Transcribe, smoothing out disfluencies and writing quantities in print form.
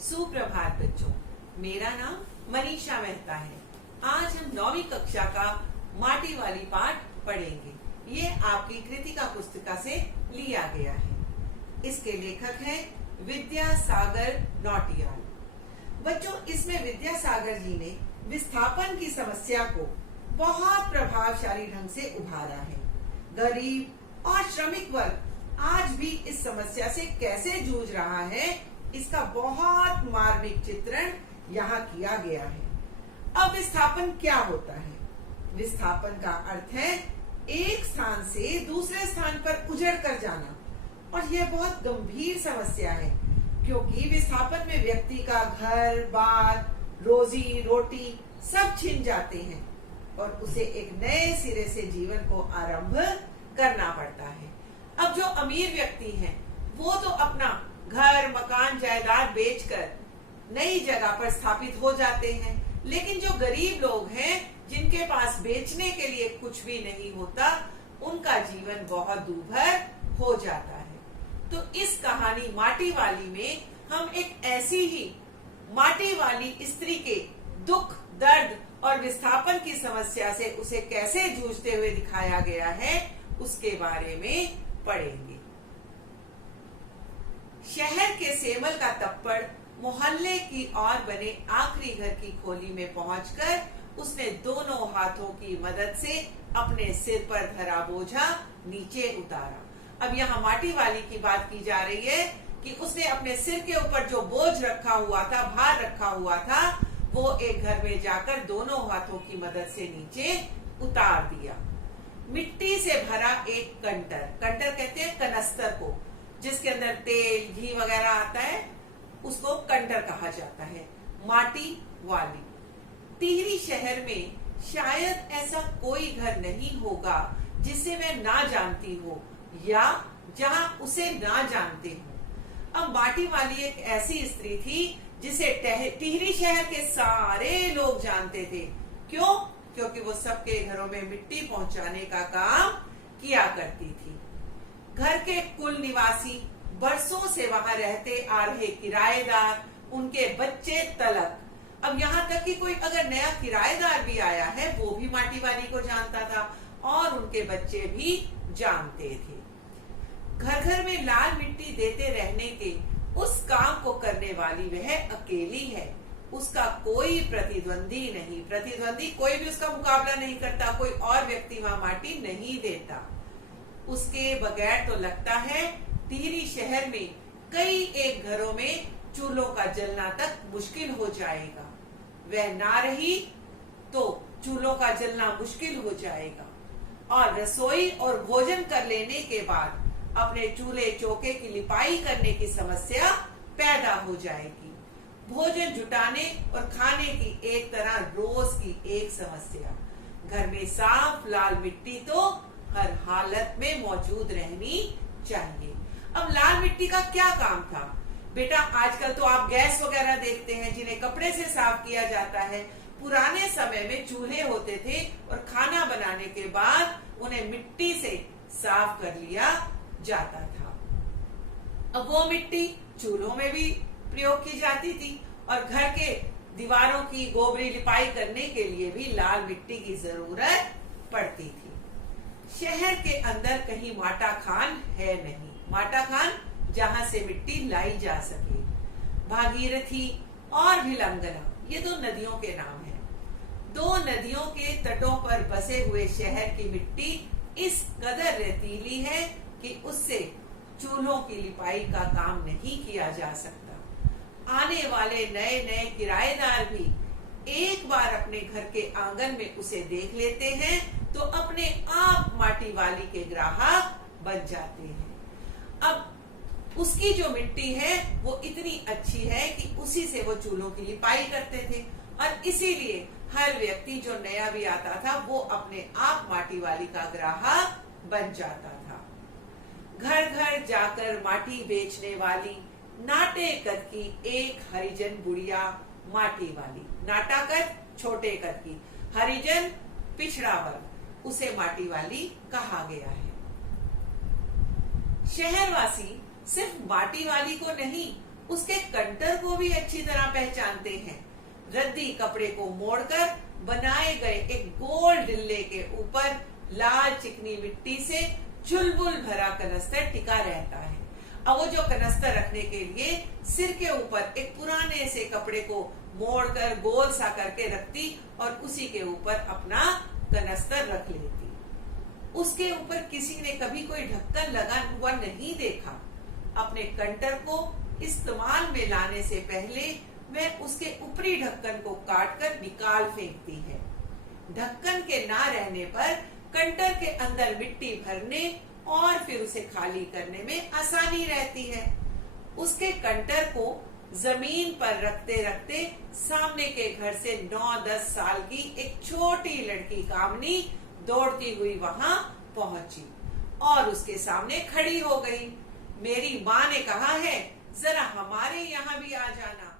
सुप्रभात बच्चों, मेरा नाम मनीषा मेहता है। आज हम 9वीं कक्षा का माटी वाली पाठ पढ़ेंगे। ये आपकी कृतिका पुस्तिका से लिया गया है। इसके लेखक हैं विद्यासागर नौटियाल। बच्चों, इसमें विद्यासागर जी ने विस्थापन की समस्या को बहुत प्रभावशाली ढंग से उभारा है। गरीब और श्रमिक वर्ग आज भी इस समस्या से कैसे जूझ रहा है, इसका बहुत मार्मिक चित्रण यहाँ किया गया है। अब विस्थापन क्या होता है? विस्थापन का अर्थ है एक स्थान से दूसरे स्थान पर उजड़ कर जाना, और यह बहुत गंभीर समस्या है क्योंकि विस्थापन में व्यक्ति का घर बार, रोजी रोटी सब छिन जाते हैं और उसे एक नए सिरे से जीवन को आरंभ करना पड़ता है। अब जो अमीर व्यक्ति हैं, वो तो अपना घर मकान जायदाद बेचकर नई जगह पर स्थापित हो जाते हैं, लेकिन जो गरीब लोग हैं, जिनके पास बेचने के लिए कुछ भी नहीं होता, उनका जीवन बहुत दूभर हो जाता है। तो इस कहानी माटी वाली में हम एक ऐसी ही माटी वाली स्त्री के दुख, दर्द और विस्थापन की समस्या से उसे कैसे जूझते हुए दिखाया गया है, उसके बारे में पढ़ेंगे। शहर के सेमल का तप्पड़ मोहल्ले की ओर बने आखिरी घर की खोली में पहुंचकर उसने दोनों हाथों की मदद से अपने सिर पर धरा बोझा नीचे उतारा। अब यहाँ माटी वाली की बात की जा रही है कि उसने अपने सिर के ऊपर जो बोझ रखा हुआ था, भार रखा हुआ था, वो एक घर में जाकर दोनों हाथों की मदद से नीचे उतार दिया। मिट्टी से भरा एक कंटर, कंटर कहते हैं कनस्तर को, जिसके अंदर तेल घी वगैरह आता है, उसको कंटर कहा जाता है। माटी वाली। टिहरी शहर में शायद ऐसा कोई घर नहीं होगा जिसे मैं ना जानती हूँ या जहाँ उसे ना जानते हूँ। अब माटी वाली एक ऐसी स्त्री थी जिसे टिहरी शहर के सारे लोग जानते थे। क्यों? क्योंकि वो सबके घरों में मिट्टी पहुंचाने का काम किया करती थी। घर के कुल निवासी, बरसों से वहां रहते आ रहे किराएदार, उनके बच्चे तलक, अब यहाँ तक कि कोई अगर नया किराएदार भी आया है, वो भी माटी वाली को जानता था और उनके बच्चे भी जानते थे। घर घर में लाल मिट्टी देते रहने के उस काम को करने वाली वह अकेली है। उसका कोई प्रतिद्वंदी नहीं, प्रतिद्वंदी कोई भी उसका मुकाबला नहीं करता, कोई और व्यक्ति वहां माटी नहीं देता। उसके बगैर तो लगता है टिहरी शहर में कई एक घरों में चूल्हों का जलना तक मुश्किल हो जाएगा। वह ना रही तो चूल्हों का जलना मुश्किल हो जाएगा और रसोई और भोजन कर लेने के बाद अपने चूल्हे चौके की लिपाई करने की समस्या पैदा हो जाएगी। भोजन जुटाने और खाने की एक तरह रोज की एक समस्या। घर में साफ लाल मिट्टी तो हर हालत में मौजूद रहनी चाहिए। अब लाल मिट्टी का क्या काम था? बेटा, आजकल तो आप गैस वगैरह देखते हैं जिन्हें कपड़े से साफ किया जाता है। पुराने समय में चूल्हे होते थे और खाना बनाने के बाद उन्हें मिट्टी से साफ कर लिया जाता था। अब वो मिट्टी चूल्हों में भी प्रयोग की जाती थी और घर के दीवारों की गोबरी लिपाई करने के लिए भी लाल मिट्टी की जरूरत पड़ती थी। शहर के अंदर कहीं माटा खान है नहीं, माटा खान जहां से मिट्टी लाई जा सके। भागीरथी और भिलंगना, ये दो नदियों के नाम हैं। दो नदियों के तटों पर बसे हुए शहर की मिट्टी इस कदर रेतीली है कि उससे चूल्हों की लिपाई का काम नहीं किया जा सकता। आने वाले नए नए किराएदार भी एक बार अपने घर के आंगन में उसे देख लेते हैं तो अपने आप माटी वाली के ग्राहक बन जाते हैं। अब उसकी जो मिट्टी है वो इतनी अच्छी है कि उसी से वो चूल्हों की लिपाई करते थे और इसीलिए हर व्यक्ति जो नया भी आता था वो अपने आप माटी वाली का ग्राहक बन जाता था। घर घर जाकर माटी बेचने वाली नाटे कद की एक हरिजन बुढ़िया माटी वाली, नाटा कद छोटे कद की, हरिजन पिछड़ा वर्ग, उसे माटी वाली कहा गया है। शहरवासी सिर्फ माटी वाली को नहीं उसके कंटर को भी अच्छी तरह पहचानते हैं। रद्दी कपड़े को मोड़कर बनाए गए एक गोल डिल्ले के ऊपर लाल चिकनी मिट्टी से चुलबुल भरा कनस्तर टिका रहता है। अब वो जो कनस्तर रखने के लिए सिर के ऊपर एक पुराने से कपड़े को मोड़कर गोल सा करके रखती और उसी के ऊपर अपना कनस्तर रख लेती। उसके ऊपर किसी ने कभी कोई ढक्कन लगा हुआ नहीं देखा। अपने कंटर को इस्तेमाल में लाने से पहले वह उसके ऊपरी ढक्कन को काटकर निकाल फेंकती है। ढक्कन के ना रहने पर कंटर के अंदर मिट्टी भरने और फिर उसे खाली करने में आसानी रहती है। उसके कंटर को जमीन पर रखते रखते सामने के घर से 9-10 साल की एक छोटी लड़की कामनी दौड़ती हुई वहां पहुंची और उसके सामने खड़ी हो गई। मेरी माँ ने कहा है, जरा हमारे यहाँ भी आ जाना।